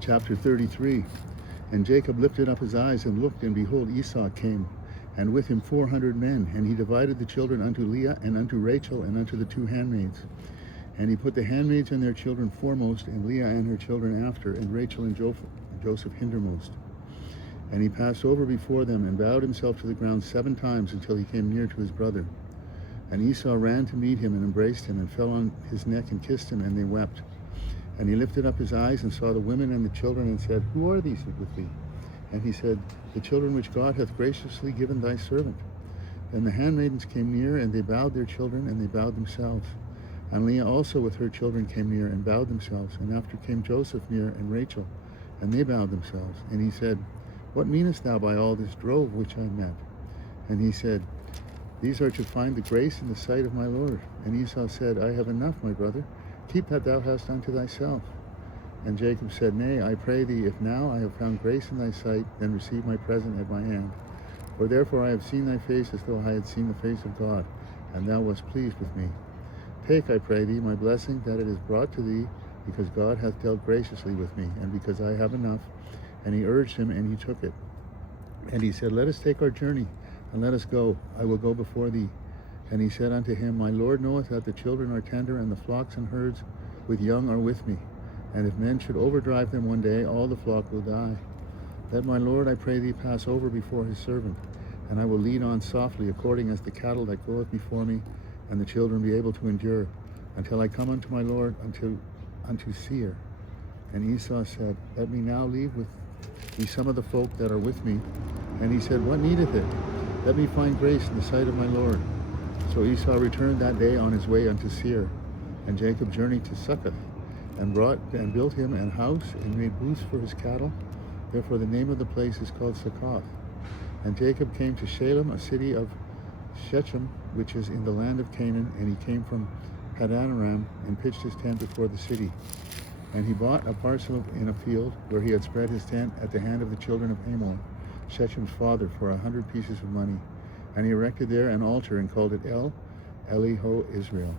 Chapter 33. And Jacob lifted up his eyes and looked, and behold, Esau came, and with him 400 men. And he divided the children unto Leah, and unto Rachel, and unto the 2 handmaids. And he put the handmaids and their children foremost, and Leah and her children after, and Rachel and Joseph hindermost. And he passed over before them, and bowed himself to the ground 7 times, until he came near to his brother. And Esau ran to meet him, and embraced him, and fell on his neck, and kissed him, and they wept. And he lifted up his eyes, and saw the women and the children, and said, Who are these with thee? And he said, The children which God hath graciously given thy servant. Then the handmaidens came near, and they bowed their children, and they bowed themselves. And Leah also with her children came near, and bowed themselves. And after came Joseph near, and Rachel, and they bowed themselves. And he said, What meanest thou by all this drove which I met? And he said, These are to find the grace in the sight of my Lord. And Esau said, I have enough, my brother. Keep that thou hast unto thyself. And Jacob said, Nay, I pray thee, if now I have found grace in thy sight, then receive my present at my hand. For therefore I have seen thy face as though I had seen the face of God, and thou wast pleased with me. Take, I pray thee, my blessing, that it is brought to thee, because God hath dealt graciously with me, and because I have enough. And he urged him, and he took it. And he said, Let us take our journey, and let us go. I will go before thee. And he said unto him, My Lord knoweth that the children are tender, and the flocks and herds with young are with me. And if men should overdrive them one day, all the flock will die. Let my Lord, I pray thee, pass over before his servant, and I will lead on softly, according as the cattle that goeth before me, and the children be able to endure, until I come unto my Lord, unto Seir. And Esau said, Let me now leave with thee some of the folk that are with me. And he said, What needeth it? Let me find grace in the sight of my Lord. So Esau returned that day on his way unto Seir. And Jacob journeyed to Succoth, and built him an house, and made booths for his cattle. Therefore the name of the place is called Succoth. And Jacob came to Shalem, a city of Shechem, which is in the land of Canaan. And he came from Padanaram, and pitched his tent before the city. And he bought a parcel in a field, where he had spread his tent, at the hand of the children of Hamor, Shechem's father, for 100 pieces of money. And he erected there an altar, and called it El Eliho Israel.